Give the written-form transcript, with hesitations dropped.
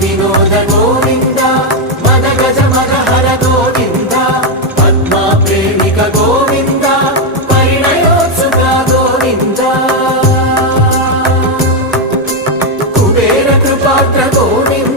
వినోద గోవింద మద గజ మదహర గోవింద పద్మా ప్రేమిక గోవింద పరిణయోత్సుక గోవింద కుబేర కృపాత్ర గోవింద